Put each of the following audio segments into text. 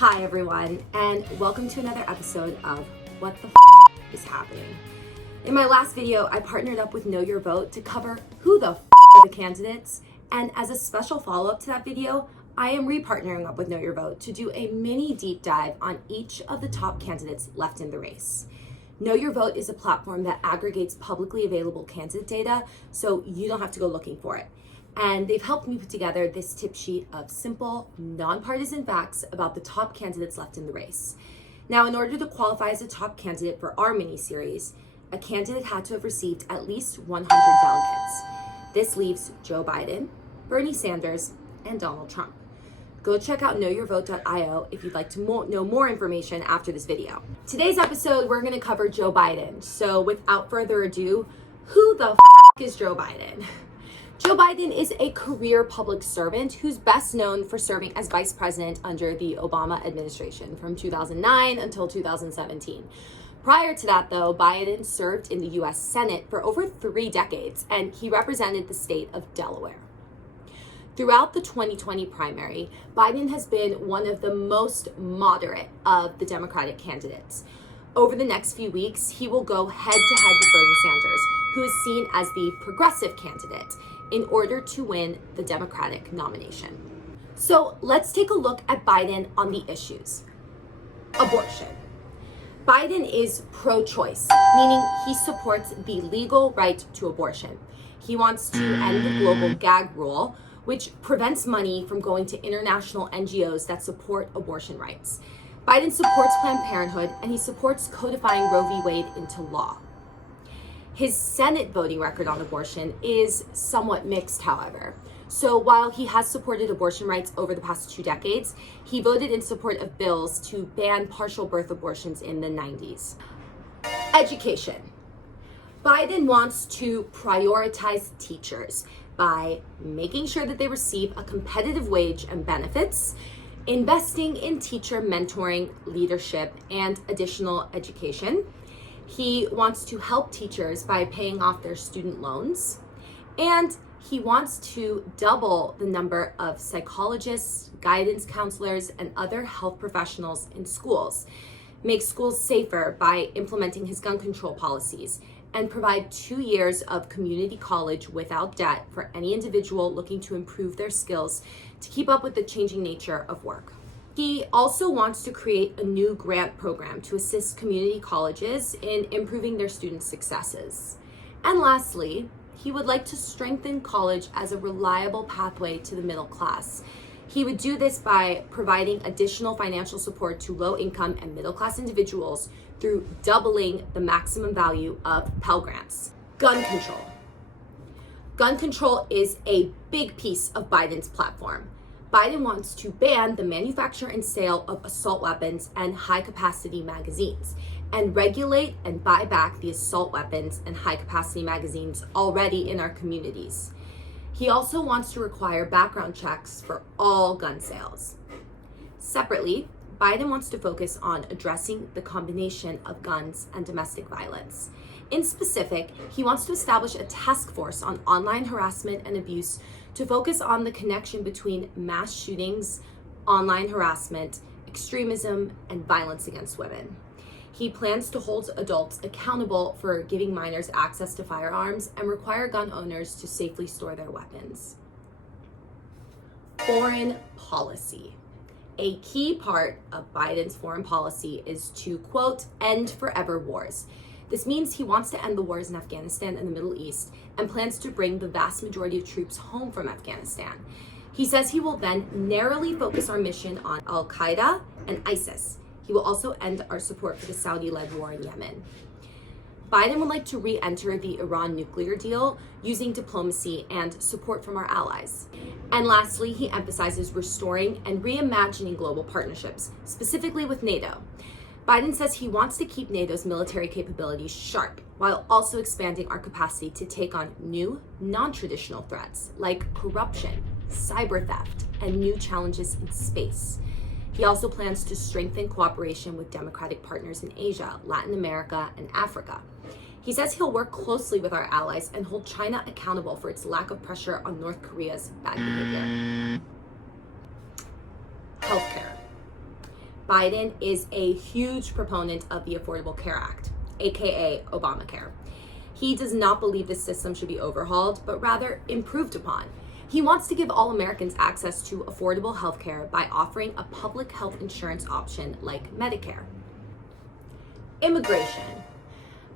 Hi everyone, and welcome to another episode of What the is happening. In my last video, I partnered up with Know Your Vote to cover who the are the candidates, and as a special follow-up to that video, I am re-partnering up with Know Your Vote to do a mini deep dive on each of the top candidates left in the race. Know Your Vote is a platform that aggregates publicly available candidate data, so you don't have to go looking for it. And they've helped me put together this tip sheet of simple, nonpartisan facts about the top candidates left in the race. Now, in order to qualify as a top candidate for our mini-series, a candidate had to have received at least 100 delegates. This leaves Joe Biden, Bernie Sanders, and Donald Trump. Go check out knowyourvote.io if you'd like to know more information after this video. Today's episode, we're gonna cover Joe Biden. So without further ado, who the is Joe Biden? Joe Biden is a career public servant who's best known for serving as vice president under the Obama administration from 2009 until 2017. Prior to that, though, Biden served in the U.S. Senate for over 3 decades, and he represented the state of Delaware. Throughout the 2020 primary, Biden has been one of the most moderate of the Democratic candidates. Over the next few weeks, he will go head-to-head with Bernie Sanders, who is seen as the progressive candidate, in order to win the Democratic nomination. So let's take a look at Biden on the issues. Abortion. Biden is pro-choice, meaning he supports the legal right to abortion. He wants to end the global gag rule, which prevents money from going to international NGOs that support abortion rights. Biden supports Planned Parenthood, and he supports codifying Roe v. Wade into law. His Senate voting record on abortion is somewhat mixed, however. So while he has supported abortion rights over the past 2 decades, he voted in support of bills to ban partial birth abortions in the 90s. Education. Biden wants to prioritize teachers by making sure that they receive a competitive wage and benefits, investing in teacher mentoring, leadership, and additional education. He wants to help teachers by paying off their student loans, and he wants to double the number of psychologists, guidance counselors, and other health professionals in schools, make schools safer by implementing his gun control policies, and provide 2 years of community college without debt for any individual looking to improve their skills to keep up with the changing nature of work. He also wants to create a new grant program to assist community colleges in improving their students' successes. And lastly, he would like to strengthen college as a reliable pathway to the middle class. He would do this by providing additional financial support to low-income and middle-class individuals through doubling the maximum value of Pell Grants. Gun control. Gun control is a big piece of Biden's platform. Biden wants to ban the manufacture and sale of assault weapons and high-capacity magazines, and regulate and buy back the assault weapons and high-capacity magazines already in our communities. He also wants to require background checks for all gun sales. Separately, Biden wants to focus on addressing the combination of guns and domestic violence. In specific, he wants to establish a task force on online harassment and abuse to focus on the connection between mass shootings, online harassment, extremism, and violence against women. He plans to hold adults accountable for giving minors access to firearms and require gun owners to safely store their weapons. Foreign policy. A key part of Biden's foreign policy is to, quote, end forever wars. This means he wants to end the wars in Afghanistan and the Middle East and plans to bring the vast majority of troops home from Afghanistan. He says he will then narrowly focus our mission on Al-Qaeda and ISIS. He will also end our support for the Saudi-led war in Yemen. Biden would like to re-enter the Iran nuclear deal using diplomacy and support from our allies. And lastly, he emphasizes restoring and reimagining global partnerships, specifically with NATO. Biden says he wants to keep NATO's military capabilities sharp, while also expanding our capacity to take on new, non-traditional threats like corruption, cyber theft, and new challenges in space. He also plans to strengthen cooperation with democratic partners in Asia, Latin America, and Africa. He says he'll work closely with our allies and hold China accountable for its lack of pressure on North Korea's bad behavior. Healthcare. Biden is a huge proponent of the Affordable Care Act, aka Obamacare. He does not believe the system should be overhauled, but rather improved upon. He wants to give all Americans access to affordable healthcare by offering a public health insurance option like Medicare. Immigration.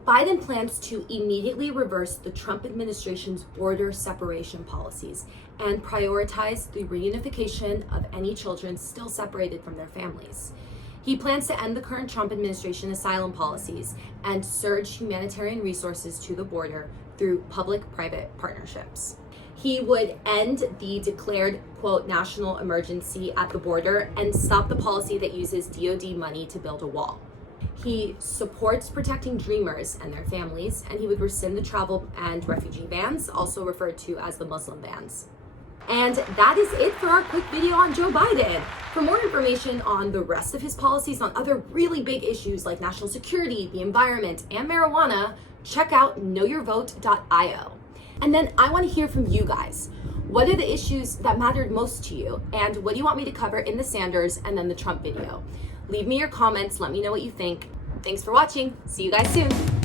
Biden plans to immediately reverse the Trump administration's border separation policies and prioritize the reunification of any children still separated from their families. He plans to end the current Trump administration asylum policies and surge humanitarian resources to the border through public-private partnerships. He would end the declared, quote, national emergency at the border and stop the policy that uses DoD money to build a wall. He supports protecting Dreamers and their families, and he would rescind the travel and refugee bans, also referred to as the Muslim bans. And that is it for our quick video on Joe Biden. For more information on the rest of his policies on other really big issues like national security, the environment, and marijuana, check out knowyourvote.io. And then I want to hear from you guys. What are the issues that mattered most to you? And what do you want me to cover in the Sanders and then the Trump video? Leave me your comments. Let me know what you think. Thanks for watching. See you guys soon.